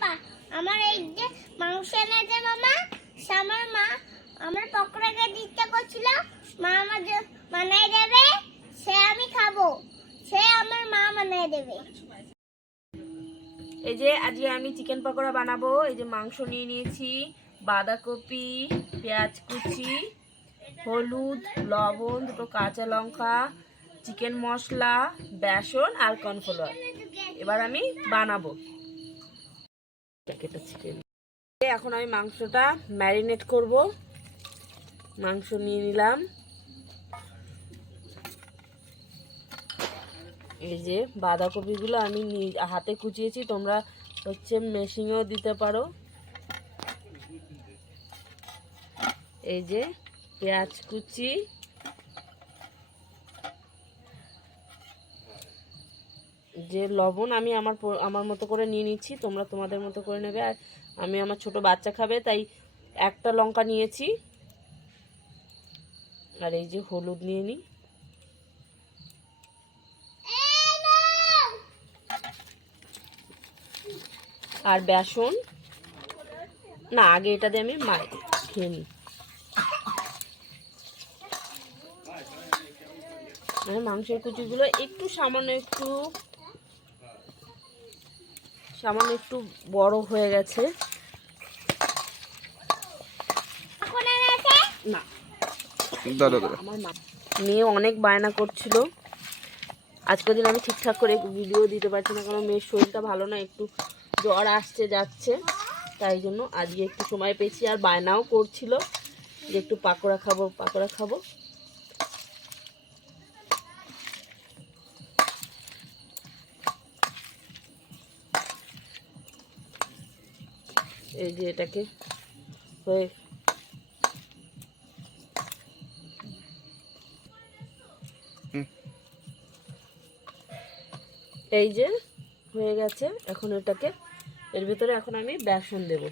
পা- আমার এই যে মাংস এনেছে মামা সে আমার মা, আমার পকোড়া খেতে ইচ্ছা করছিল মা আমার বানাই দেবে, সে আমি খাব, সে আমার মা বানাই দেবে। এই যে আজকে আমি চিকেন পকোড়া বানাবো, এই যে মাংস নিয়ে নিয়েছি, বাঁধাকপি, পেঁয়াজ কুচি, হলুদ, লবণ, দুটো কাঁচা লঙ্কা, চিকেন মশলা, বেসন আর কর্নফ্লাওয়ার। এবার আমি বানাবো। এটা চিকেন এখন আমি মাংসটা ম্যারিনেট করব। মাংস নিয়ে নিলাম। এই যে বাঁধাকপিগুলো আমি হাতে কুচিয়েছি, তোমরা হচ্ছে মেশিনেও দিতে পারো। এই যে পেঁয়াজ কুচি। যে লবণ আমি আমার আমার মতো করে নিয়ে নিচ্ছি, তোমরা তোমাদের মতো করে নেবে। আর আমি আমার ছোট বাচ্চা খাবে, তাই একটা লঙ্কা নিয়েছি। আর এই যে হলুদ নিয়ে নিই। আর বেসন। না, আগে এটা দিয়ে আমি মাই খেয়ে নিই। মানে মাংসের কুচিগুলো একটু সামান্য একটু সামান্য একটু বড় হয়ে গেছে। না। মেয়ে অনেক বায়না করছিল। আজকের দিন আমি ঠিকঠাক করে ভিডিও দিতে পারছি না কারণ মেয়ের শরীরটা ভালো না একটু জ্বর আসছে যাচ্ছে। তাই জন্য আজকে একটু সময় পেয়েছি আর বায়নাও করছিল যে একটু পাকোড়া খাব পাকোড়া খাব। এই যে এটাকে হয়ে এই যে হয়ে গেছে এখন এটাকে এর ভিতরে এখন আমি বেসন দেব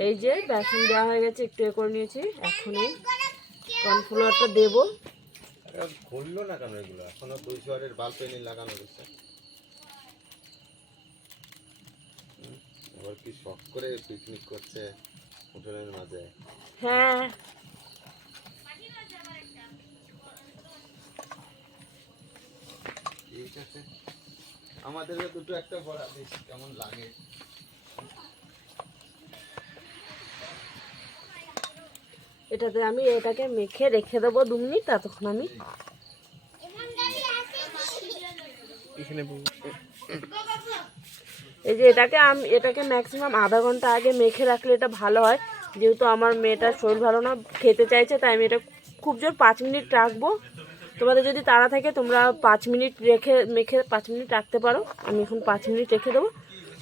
এই যে বেসন দেওয়া হয়ে গেছে একটু এ করে নিয়েছি এখনই কর্নফ্লাওয়ারটা দেবো। খুললো না কেন এগুলো? এখনও দুই শহরের বাল্ব এনে লাগানো হুম, এবার কি শখ করে পিকনিক করছে উঠোনের মাঝে? হ্যাঁ। ঠিক আছে। আমাদের দুটো একটা বড় বেশ কেমন লাগে? এটাতে আমি এটাকে মেখে রেখে দেবো দু মিনিট ততক্ষণ আমি এই যে এটাকে আমি এটাকে ম্যাক্সিমাম আধা ঘণ্টা আগে মেখে রাখলে এটা ভালো হয়। যেহেতু আমার মেয়েটার শরীর ভালো না খেতে চাইছে তাই আমি এটা খুব জোর পাঁচ মিনিট রাখব। তোমাদের যদি তাড়া থাকে তোমরা পাঁচ মিনিট রেখে মেখে পাঁচ মিনিট রাখতে পারো। আমি এখন পাঁচ মিনিট রেখে দেবো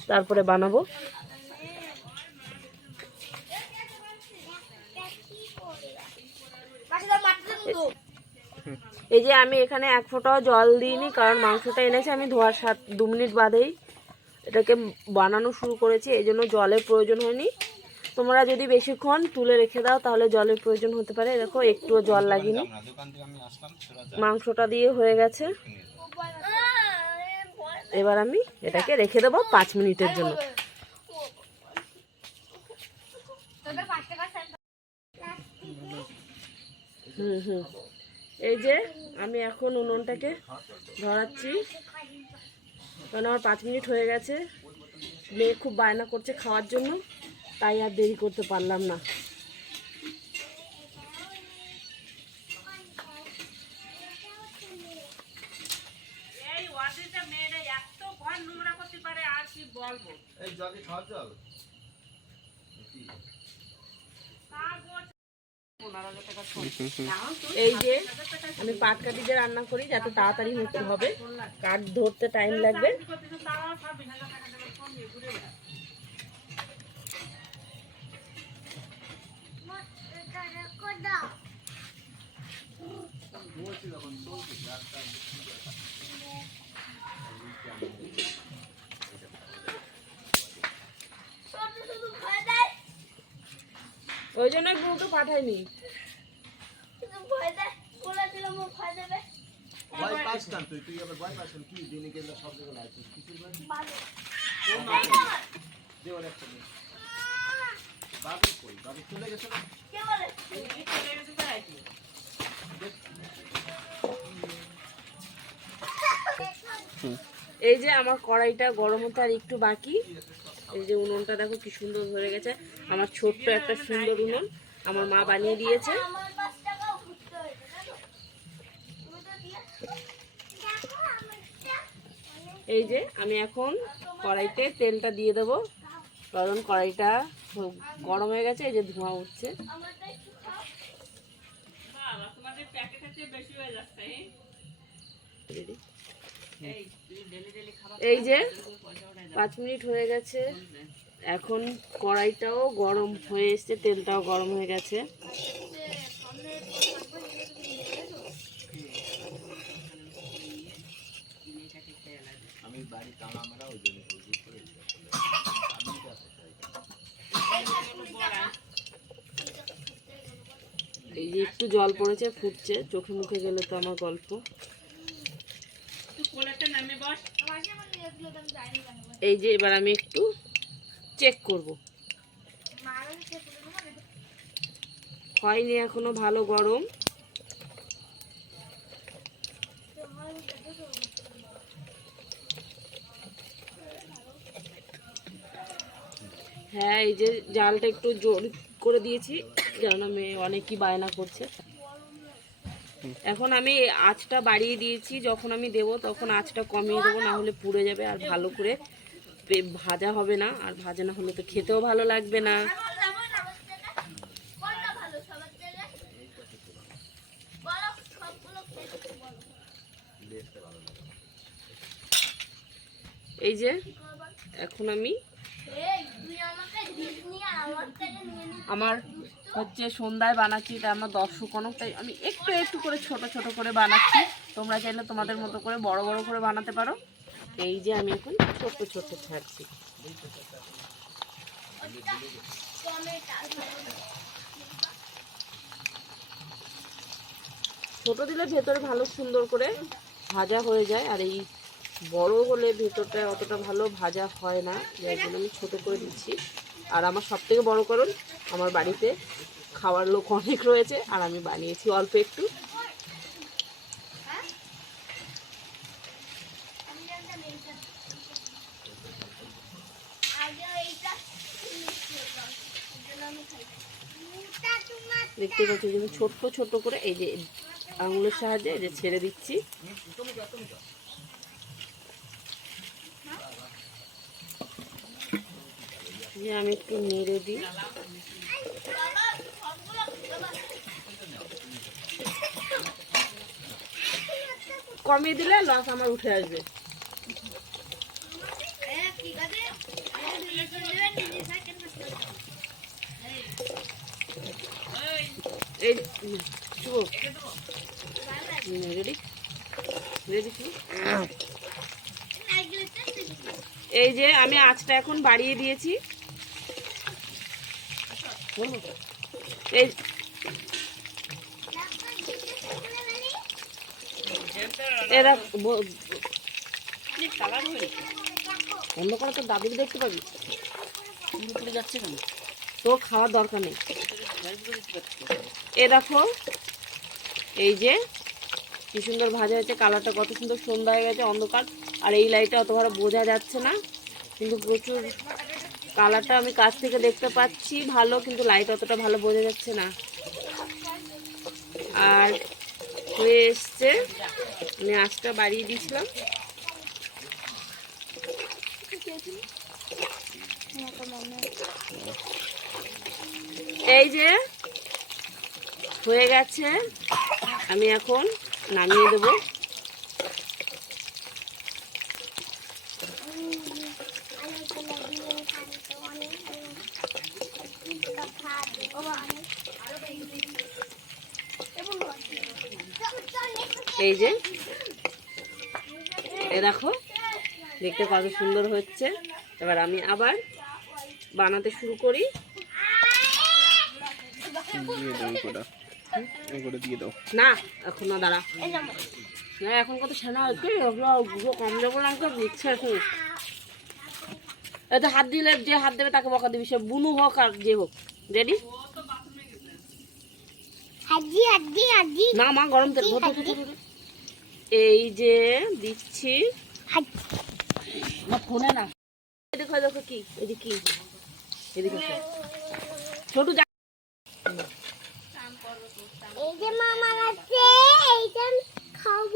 তারপরে বানাবো। এই যে আমি এখানে এক ফোঁটাও জল দিইনি, কারণ মাংসটা এনেছি আমি ধোয়ার সাত, দু মিনিট বাদেই। এটাকে বানানো শুরু করেছি, এই জন্য জলের প্রয়োজন হয়নি। তোমরা যদি বেশিক্ষণ তুলে রেখে দাও, তাহলে জলের প্রয়োজন হতে পারে। দেখো, একটুও জল লাগেনি। মাংসটা দিয়ে হয়ে গেছে। এবার আমি এটাকে রেখে দেবো পাঁচ মিনিটের জন্য। হুম হুম। এই যে আমি এখন উনুনটাকে ধরাচ্ছি। কারণ আমার পাঁচ মিনিট হয়ে গেছে। মেয়ে খুব বায়না করছে খাওয়ার জন্য তাই আর দেরি করতে পারলাম না। এই খাওয়া জল। এই যে আমি পাট কাঠি দিয়ে রান্না করি যাতে তাড়াতাড়ি হতে হবে। কাঠ ধরতে টাইম লাগবে। শুধু শুধু ভয় দেয় ওই জন্য গুঁড়োটা পাঠাইনি শুধু ভয় দেয় বলে দিলাম ও ভয় দেবে ভয় পাস না তুই তুই আবার ভয় পাস না কি দিনে গেলে সব জায়গায় লাইট কিছু ভালো দে ওর একটা দে বাবু কই বাবু চলে গেছে না? কে বলে? এই যে আমার কড়াইটা গরম হতে আর একটু বাকি। এই যে উনুনটা দেখো কি সুন্দর ধরে গেছে। আমার ছোট্ট একটা সুন্দর উনুন আমার মা বানিয়ে দিয়েছে। এই যে আমি এখন কড়াইতে তেলটা দিয়ে দেবো কারণ কড়াইটা গরম হয়ে গেছে এই যে ধোঁয়া উঠছে? এই। যে পাঁচ মিনিট হয়ে গেছে। এখন কড়াইটাও গরম হয়ে এসছে, তেলটাও গরম হয়ে গেছে। এই যে একটু জল পড়েছে, ফুটছে, চোখে মুখে গেলে তো আমার গল্প। এই যে এবার আমি একটু চেক করব। হয়নি এখনও, ভালো গরম। হ্যাঁ এই যে জালটা একটু জোর করে দিয়েছি কেননা মেয়ে অনেকই বায়না করছে। এখন আমি আঁচটা বাড়িয়ে দিয়েছি যখন আমি দেব তখন আঁচটা কমিয়ে দেবো না হলে পুড়ে যাবে আর ভালো করে ভাজা হবে না আর ভাজা না হলে তো খেতেও ভালো লাগবে না। এই যে এখন আমি আমার হচ্ছে সন্ধ্যায় বানাচ্ছি তাই আমার অনেক, তাই আমি একটু একটু করে ছোট ছোট করে বানাচ্ছি। তোমরা চাইলে তোমাদের মতো করে বড় বড় করে বানাতে পারো। এই যে আমি এখন ছোট্ট ছোট্ট ছাড়ছি। ছোট দিলে ভেতরে ভালো সুন্দর করে ভাজা হয়ে যায়, আর এই বড় হলে ভেতরটা অতটা ভালো ভাজা হয় না। যার জন্য আমি ছোটো করে দিচ্ছি। আর আমার সব থেকে বড় কারণ, আমার বাড়িতে খাওয়ার লোক অনেক রয়েছে, আর আমি বানিয়েছি অল্প একটু। দেখতে পাচ্ছি ছোট্ট ছোট্ট করে এই যে আঙুলের সাহায্যে এই যে ছেড়ে দিচ্ছি। যে আমি একটু নেড়ে দিই। কমিয়ে দিলে লস আমার উঠে আসবে। এই এই যে আমি আঁচটা এখন বাড়িয়ে দিয়েছি। এই অন্য কোনো তো দাদুকে দেখতে পাবি। যাচ্ছে কেন তোর খাওয়ার দরকার নেই। এ দেখো, এই যে কি সুন্দর ভাজা হয়েছে, কালারটা কত সুন্দর সন্ধ্যা হয়ে গেছে, অন্ধকার। আর এই লাইটটা অত ভালো বোঝা যাচ্ছে না, কিন্তু প্রচুর কালারটা আমি কাছ থেকে দেখতে পাচ্ছি, ভালো, কিন্তু লাইট অতটা ভালো বোঝা যাচ্ছে না। আর হয়ে এসছে, আমি আঁচটা বাড়িয়ে দিয়েছিলাম। এই যে, হয়ে গেছে, আমি এখন নামিয়ে দেবো এবং এই যে এ দেখো দেখতে কত সুন্দর হচ্ছে। এবার আমি আবার বানাতে শুরু করি। দাও এই দিয়ে দাও। না এখন না দাঁড়া। না এখন কত সেনা হচ্ছে ওগুলো কম যাব না তো দিচ্ছে এখন। এতে হাত দিলে যে হাত দেবে তাকে বকা দিবি সে বুনু হোক আর যে হোক। রেডি হাজি হাজি হাজি। না মা গরম তেল। এই যে দিচ্ছি। হাজি। না ফোনে না। এদিকে দেখো কি এদিকে কি? এদিকে ছোট যা। এই যে মামা আছে এইটা খাব।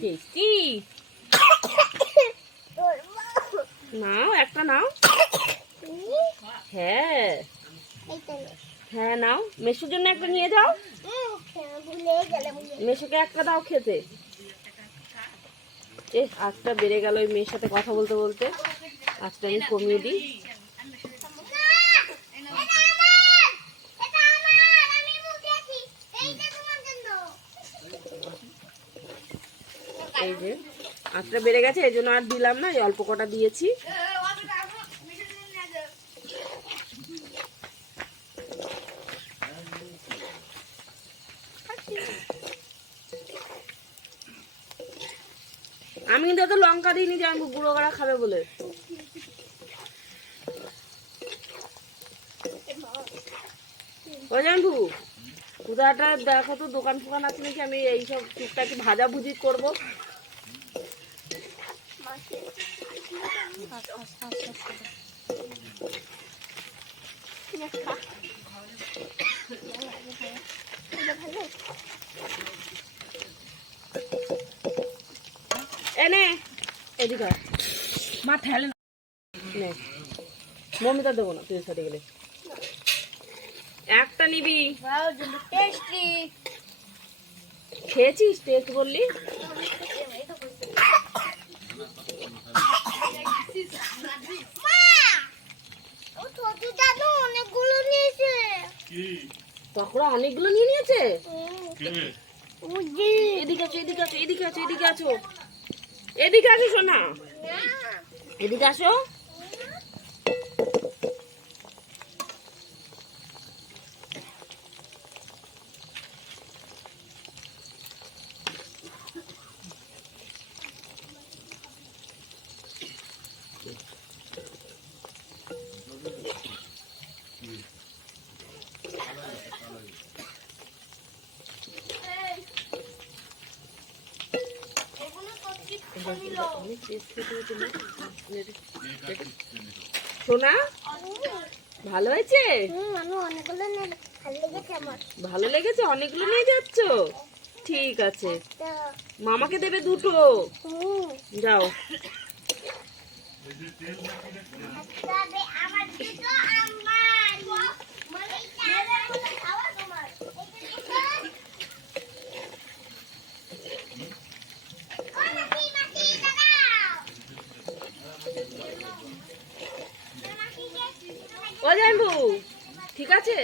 টেস্টি নাও একটা নাও। হ্যাঁ। হ্যাঁ নাও। মেশুর জন্য একটা নিয়ে যাও। ভুলে মেশুকে একটা দাও খেতে। এ আজটা বেড়ে গেল ওই মেয়ের সাথে কথা বলতে বলতে। আজটা আমি কমিয়ে দিই। এই যে আজটা বেড়ে গেছে, এই জন্য আর দিলাম না, এই অল্প কটা দিয়েছি আমি কিন্তু এত লঙ্কা দিইনি যে আমি বুড়ো করা খাবে বলে। ওই জানবু দেখো তো, দোকান ফোকান আছে নাকি? আমি এইসব টুকটাকি ভাজা ভুজি করব। এনে। এদিকে মা ঠেলে নে। মমিতা দেবো না তুই সাথে গেলে। একটা নিবি। খেয়েছিস টেস্ট বললি? পকোড়া অনেকগুলো নিয়ে নিয়েছে? এদিকে আছো এদিকে আছো এদিকে আছো এদিকে আছো। এদিকে আসো সোনা। এদিকে আসো। সোনা? ভালো হয়েছে ভালো লেগেছে অনেকগুলো নিয়ে যাচ্ছ? ঠিক আছে। মামাকে দেবে দুটো। যাও। আমার দুটো আমার মানে চারটা খাওয়া তোমার মাটি মাটি দাঁড়াও ও জানবু ঠিক আছে?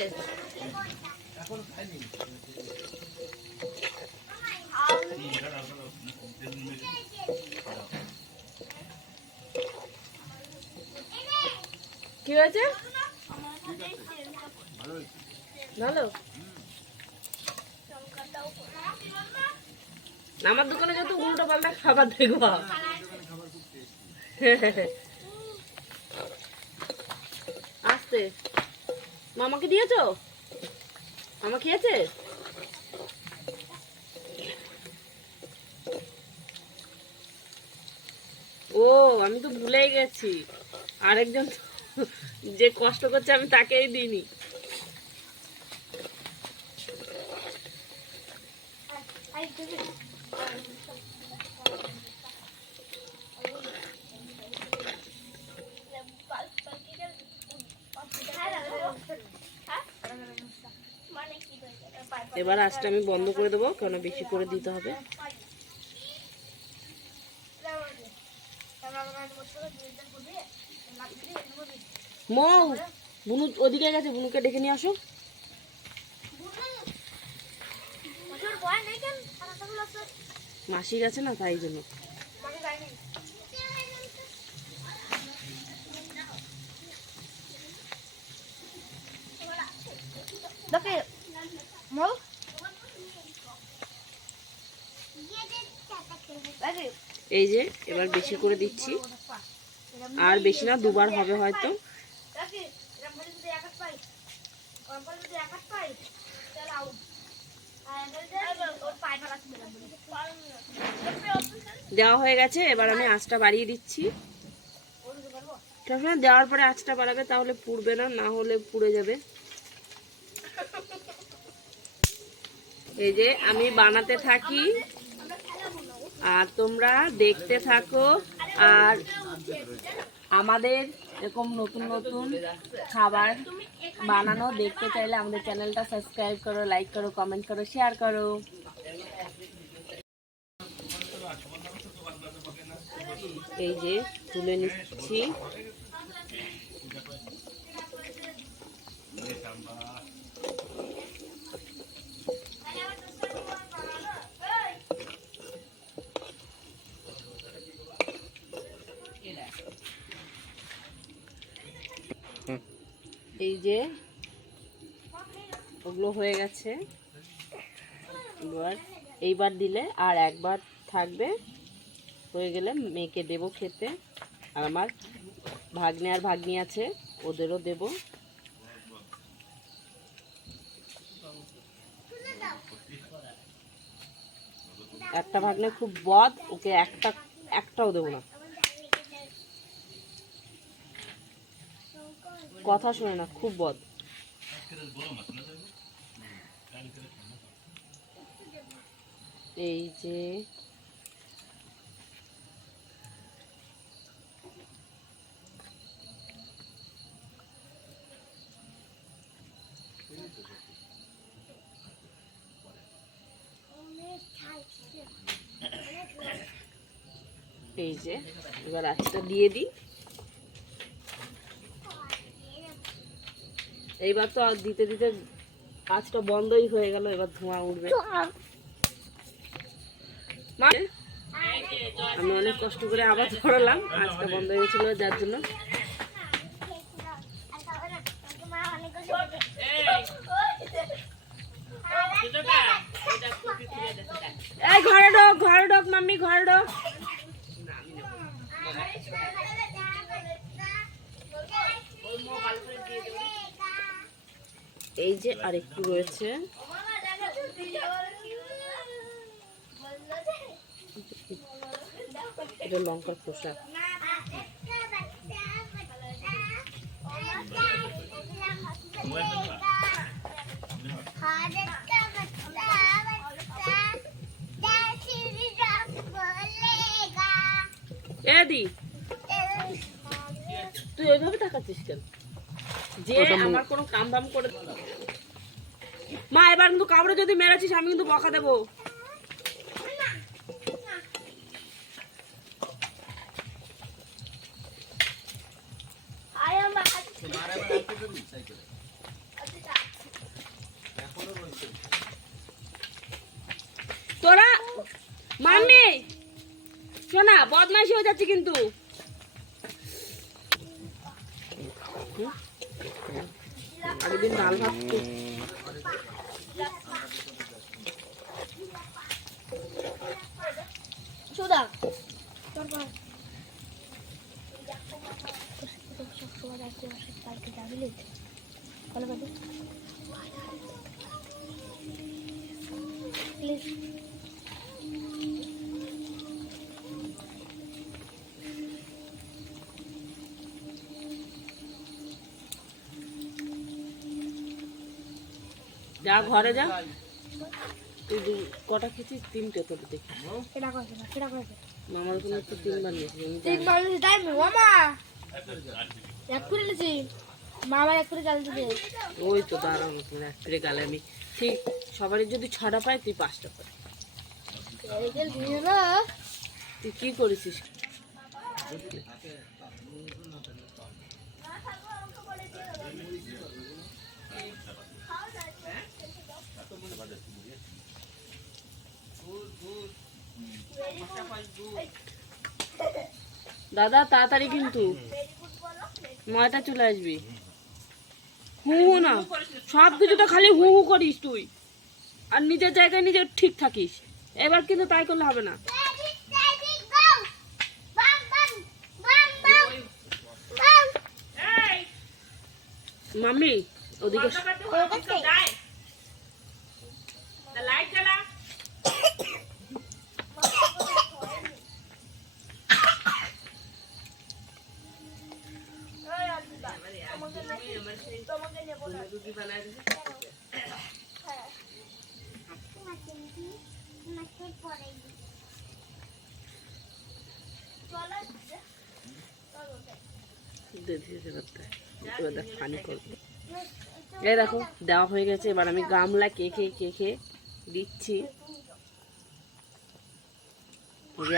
কি হয়েছে? ভালো আমার দোকানে যত উল্টো পাল্টা খাবার দেখব। আসতে। মামাকে দিয়েছ? মামা খেয়েছে? ও, আমি তো ভুলেই গেছি। আরেকজন যে কষ্ট করছে, আমি তাকেই দিইনি। এবার আজটা আমি বন্ধ করে দেবো কেন বেশি করে দিতে হবে। মৌ, বুনু ওদিকে গেছে, বুনুকে ডেকে নিয়ে আসো। মাসি গেছে না, তাই জন্য। দেখে এই যে, এবার বেশি করে দিচ্ছি। আর বেশি না, দুবার হবে হয়তো। দেওয়া হয়ে গেছে, এবার আমি আঁচটা বাড়িয়ে দিচ্ছি। দেওয়ার পরে আঁচটা বাড়াবে, তাহলে পুড়বে না না হলে পুড়ে যাবে। এই যে আমি বানাতে থাকি। আর তোমরা দেখতে থাকো। আর আমাদের এরকম নতুন নতুন খাবার বানানো দেখতে চাইলে আমাদের চ্যানেলটা সাবস্ক্রাইব করো লাইক করো কমেন্ট করো শেয়ার করো। এই যে তুলে নিচ্ছি। এই যে ওগুলো হয়ে গেছে। এবার এইবার দিলে আর একবার থাকবে। হয়ে গেলে মেয়েকে দেবো খেতে। আর আমার ভাগ্নে আর ভাগ্নি আছে, ওদেরও দেবো। একটা ভাগ্নে খুব বদ, ওকে একটা, একটাও দেবো না। কথা শোনে না খুব বদ। এই যে এই যে এবার আজটা দিয়ে দিই। এইবার তো আর দিতে দিতে কাজটা বন্ধই হয়ে গেল, এবার ধোঁয়া উঠবে। আমি অনেক কষ্ট করে আবার ধরালাম আজটা বন্ধ হয়েছিল যার জন্য এই ঘরে ঢোক ঘরে ঢোক মাম্মি ঘরে ঢোক যে আরেকটু রয়েছে। এটা লঙ্কার এদি তুই ওইভাবে তাকাচ্ছিস কেন? যে আমার কোনো কাম দাম করে মা, এবার কিন্তু কাপড়ে যদি মেরেছিস, আমি কিন্তু বকা দেবো। তোরা, মাম্মি! শোনা, বদমাইশি হয়ে যাচ্ছে কিন্তু। প্লিজ যা ঘরে যা। তুই কটা খেয়েছিস? তিনটে তোর দেখি সেটা করছে না সেটা করছে আমার কোনো একটু তিনবার নিয়েছি এক করে নিয়েছি মা আবার এক করে চাল দিবে। ওই তো দাঁড়াও এক ফিরে গেলে আমি। ঠিক সবারই যদি ছটা পাই তুই পাঁচটা এদের তুই কি করেছিস? দাদা তাড়াতাড়ি কিন্তু। নয়টা চলে আসবি। হু হু না সব কিছুটা খালি হু হু করিস তুই। আর নিজের জায়গায় নিজে ঠিক থাকিস। এবার কিন্তু তাই করলে হবে না। মামি steady, দিয়েছে এই দেখো দেওয়া হয়ে গেছে। এবার আমি গামলা কে কে কে কে দিচ্ছি।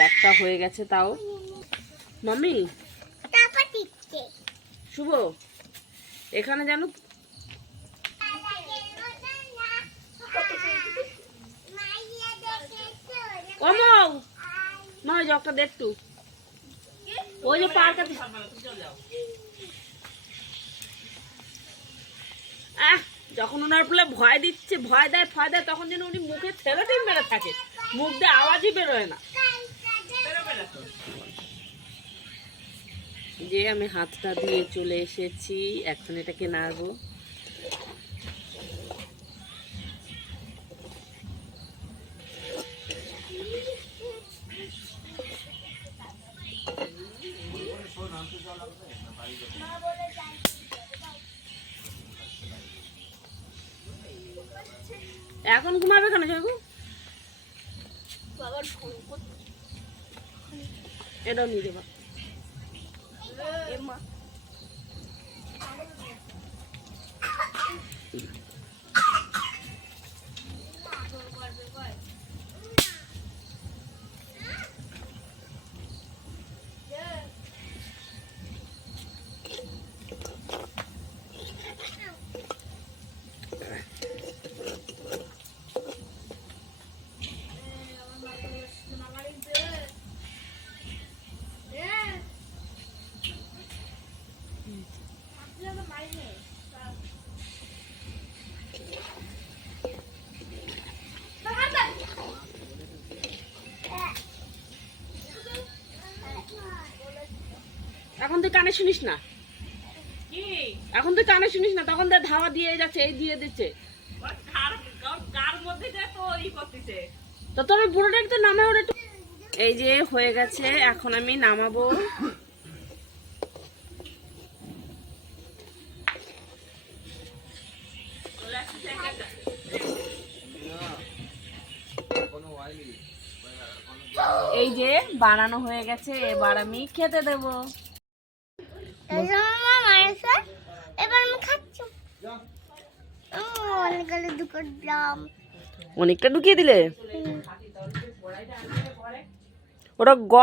একটা হয়ে গেছে তাও। মাম্মি। শুভ। এখানে জানো? কমাও একটু ওই যে পার্ক যখন ওনার ভয় দিচ্ছে, ভয় দেয় ভয় দেয়, তখন যেন উনি মুখে মেরে থাকে। মুখ দিয়ে আওয়াজই বেরোয় না। যে আমি হাতটা দিয়ে চলে এসেছি এখন এটাকে নাড়বো। এখন ঘুমাবে কেন যাব এটাও নিয়ে যাব এখন তুই কানে শুনিস না? এখন তুই কানে শুনিস না তখন তো ধাওয়া দিয়ে যাচ্ছে এই দিয়ে দিচ্ছে। তো তোর বুড়োটা একটু নামে ওর একটু এই যে হয়ে গেছে এখন আমি নামাবো। এই যে বানানো হয়ে গেছে এবার আমি খেতে দেবো। এবার আমি খাচ্ছি। অনেকগুলো দুটো ড্রাম। অনেকটা ঢুকিয়ে দিলে? ওটা গ